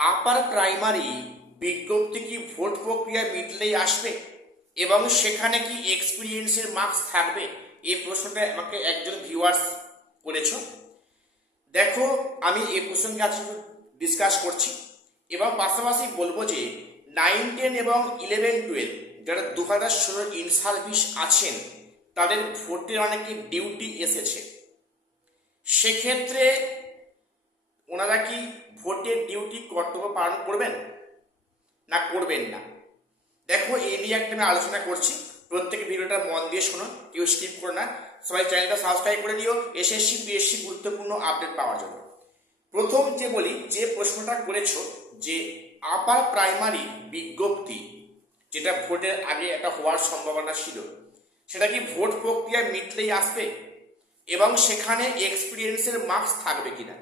Upper primary বিজ্ঞপ্তি কি vote প্রক্রিয়া মিটলেই আসবে এবং সেখানে কি এক্সপিরিয়েন্সের মার্কস থাকবে? এই প্রশ্নটা আমাকে একজন ভিউয়ার্স করেছো। দেখো, আমি এই প্রসঙ্গে আজকে ডিসকাস করছি এবং পাশাপাশি বলবো যে 9, 10 এবং 11, 12 যারা 2016 ইন সার্ভিস আছেন তাদের ভোটের অনেকে ডিউটি এসেছে। সেক্ষেত্রে ওনারা কি ভোটের ডিউটি কর্তব্য পালন করবেন না করবেন না? দেখো, এই নিয়ে একটা আমি আলোচনা করছি। প্রত্যেক ভিডিওটা মন দিয়ে শোনো, কেউ স্কিপ করো না। সবাই চ্যানেলটা সাবস্ক্রাইব করে দিও এসএসসি পিএসসি গুরুত্বপূর্ণ আপডেট পাওয়ার জন্য। প্রথম যে বলি, যে প্রশ্নটা করেছো যে আপার প্রাইমারি বিজ্ঞপ্তি যেটা ভোটের আগে একটা হওয়ার সম্ভাবনা ছিল, সেটা কি ভোট প্রক্রিয়া মিটলেই আসবে এবং সেখানে এক্সপিরিয়েন্সের মার্কস থাকবে কিনা?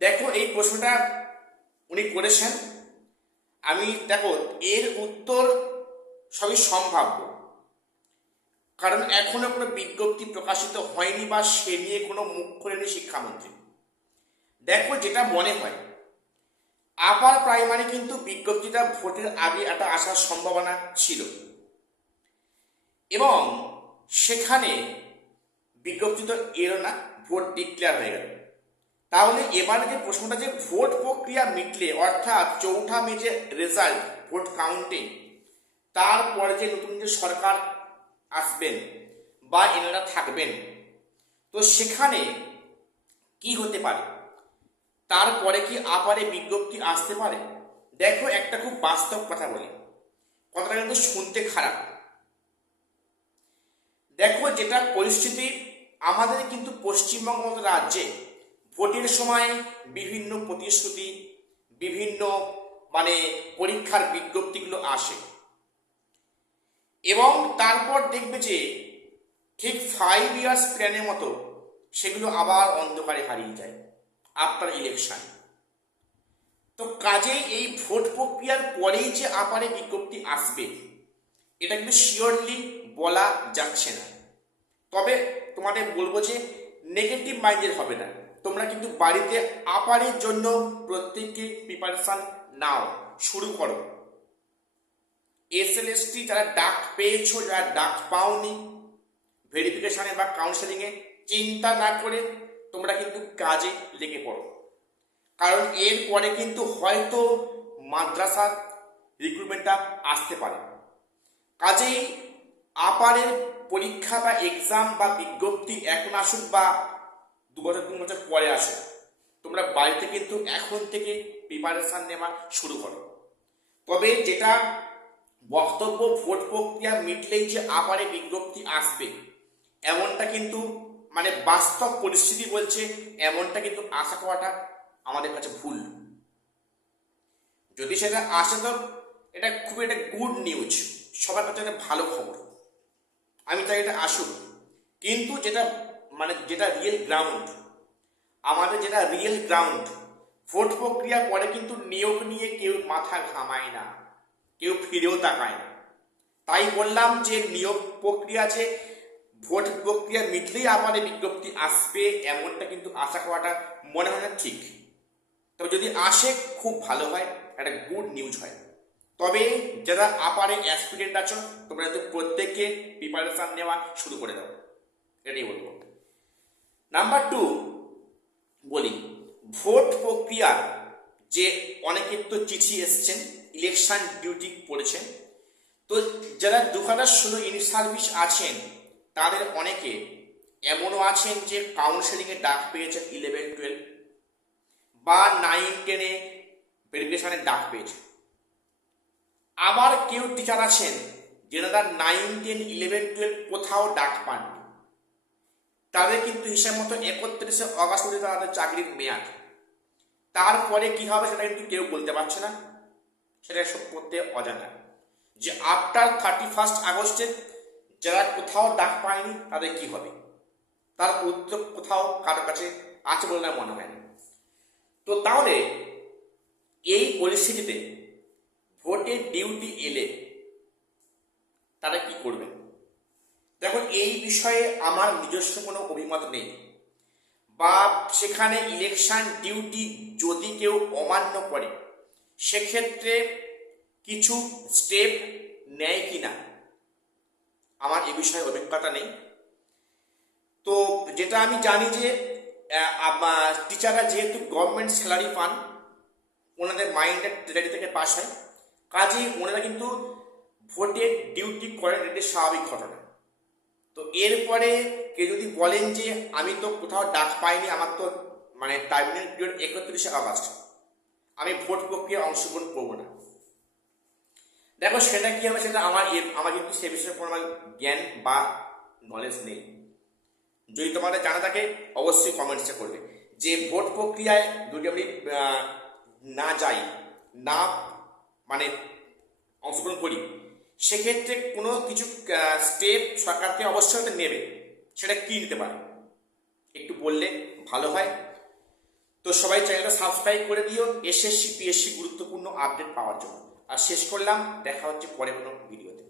দেখো, এই প্রশ্নটা উনি করেছেন। আমি দেখো, এর উত্তর সবই সম্ভাব্য, কারণ এখনো কোনো বিজ্ঞপ্তি প্রকাশিত হয়নি বা সে নিয়ে কোনো মুখ খোলেনি শিক্ষামন্ত্রী। দেখো, যেটা মনে হয় আপার প্রাইমারি কিন্তু বিজ্ঞপ্তিটা ভোটের আগে একটা আসার সম্ভাবনা ছিল এবং সেখানে বিজ্ঞপ্তি তো এলো না, ভোট ডিক্লেয়ার হয়ে গেল। তাহলে এবারে যে প্রশ্নটা, যে ভোট প্রক্রিয়া মিটলে অর্থাৎ 4 মে যে রেজাল্ট ভোট কাউন্টিং, তারপরে যে নতুন যে সরকার আসবেন বা এনারা থাকবেন, তো সেখানে কি হতে পারে, তারপরে কি আপারে বিজ্ঞপ্তি আসতে পারে? দেখো, একটা খুব বাস্তব কথা বলি, কথাটা কিন্তু শুনতে খারাপ। দেখো, যেটা পরিস্থিতি আমাদের কিন্তু পশ্চিমবঙ্গ মতো রাজ্যে ভোটের সময় বিভিন্ন প্রতিশ্রুতি, বিভিন্ন পরীক্ষার বিজ্ঞপ্তিগুলো আসে এবং তারপর দেখবে যে ঠিক 5 ইয়ার্স প্ল্যানের মতো সেগুলো আবার অন্ধকারে হারিয়ে যায় আফটার ইলেকশন। তো কাজেই এই ভোট প্রক্রিয়ার পরেই যে আপারে বিজ্ঞপ্তি আসবে, এটা কিন্তু শিওরলি বলা যাচ্ছে না। তবে তোমাদের বলবো যে নেগেটিভ মাইন্ডেড হবে না, তোমরা কিন্তু বাড়িতে আপারের জন্য প্রত্যেককে প্রিপারেশন নাও, শুরু করো। এসএলএসটি যারা ডাক পেয়েছো, যারা ডাক পাওনি, ভেরিফিকেশনে বা কাউন্সেলিংয়ে চিন্তা না করে তোমরা কিন্তু কাজে লেগে পড়ো, কারণ এরপরে কিন্তু হয়তো মাদ্রাসার রিক্রুটমেন্টটা আসতে পারে। কাজেই আপারের পরীক্ষা বা এক্সাম বা বিজ্ঞপ্তি এখন আসুক বা 2 বছর 3 বছর পরে আসুক, তোমরা বাড়িতে কিন্তু এখন থেকে প্রিপারেশন নেওয়া শুরু করো। তবে যেটা বক্তব্য, ভোট প্রক্রিয়া মিটলেই যে আপারে বিজ্ঞপ্তি আসবে, এমনটা কিন্তু বাস্তব পরিস্থিতি বলছে এমনটা কিন্তু আশা করাটা আমাদের কাছে ভুল। যদি সেটা আসে তো এটা খুবই একটা গুড নিউজ, সবার কাছে একটা ভালো খবর। আমি চাই এটা আসুক, কিন্তু যেটা রিয়েল গ্রাউন্ড, আমাদের যেটা রিয়েল গ্রাউন্ড, ভোট প্রক্রিয়া পরে কিন্তু নিয়োগ নিয়ে কেউ মাথা ঘামায় না, কেউ ফিরেও তাকায় না। তাই বললাম যে নিয়োগ প্রক্রিয়া আছে, ভোট প্রক্রিয়া মিটলেই আমাদের বিজ্ঞপ্তি আসবে এমনটা কিন্তু আশা করাটা মনে হয় না ঠিক। তবে যদি আসে খুব ভালো হয়, একটা গুড নিউজ হয়। তবে যারা আপারে অ্যাসপিরেন্ট আছো, তোমরা কিন্তু প্রত্যেককে প্রিপারেশন নেওয়া শুরু করে দাও, এটাই বলবো। নাম্বার 2 বলি, ভোট প্রক্রিয়া যে অনেকের তো চিঠি এসছেন, ইলেকশন ডিউটি পড়েছেন, তো যারা 2016 ইন সার্ভিস আছেন তাদের অনেকে এমনও আছেন যে কাউন্সেলিংয়ে ডাক পেয়েছেন 11, 12 বা 9, 10-এ ভেরিফিকেশনে ডাক পেয়েছে। আবার কেউ টিচার আছেন যারা 9, 10, 11, 12 কোথাও ডাক পাননি, তাদের কিন্তু হিসাব মতো 31শে অগাস্ট পর্যন্ত তাদের চাকরির মেয়াদ। তারপরে কি হবে সেটা কিন্তু কেউ বলতে পারছে না, সেটা সব করতে অজানা। যে আফটার 31 আগস্টে যারা কোথাও ডাক পায়নি তাদের কি হবে, তার উত্তর কোথাও কারোর কাছে আছে বলে না মনে হয় না। তো তাহলে এই পরিস্থিতিতে ভোটের ডিউটি এলে তারা কি করবে? দেখো, এই বিষয়ে আমার নিজস্ব কোনো অভিমত নেই বা সেখানে ইলেকশন ডিউটি যদি কেউ অমান্য করে সেক্ষেত্রে কিছু স্টেপ নেয় কি না আমার এ বিষয়ে অভিজ্ঞতা নেই। তো যেটা আমি জানি যে টিচাররা যেহেতু গভর্নমেন্ট স্যালারি পান, ওনাদের মাইন্ডেড স্যালারি থেকে পাস হয়, কাজেই ওনারা কিন্তু ভোটের ডিউটি করেন, এটি স্বাভাবিক ঘটনা। তো এরপরে কেউ যদি বলেন যে আমি তো কোথাও ডাক পাইনি, আমার তো মানে টার্মিনাল পিরিয়ড 31শে আগস্ট, আমি ভোট প্রক্রিয়ায় অংশগ্রহণ করবো না, দেখো সেটা কি হবে, সেটা আমার কিন্তু সে বিষয়ে কোনো জ্ঞান বা নলেজ নেই। যদি তোমাদের জানা থাকে অবশ্যই কমেন্টসে করবে যে ভোট প্রক্রিয়ায় যদি আমি না যাই, না মানে অংশগ্রহণ করি, সেক্ষেত্রে কোনো কিছু স্টেপ সরকারকে অবশ্যই হয়তো নেবে, সেটা কী নিতে পারে একটু বললে ভালো হয়। তো সবাই চ্যানেলটা সাবস্ক্রাইব করে দিও এসএসসি পিএসসি গুরুত্বপূর্ণ আপডেট পাওয়ার জন্য। আর শেষ করলাম, দেখা হচ্ছে পরে কোনো ভিডিওতে।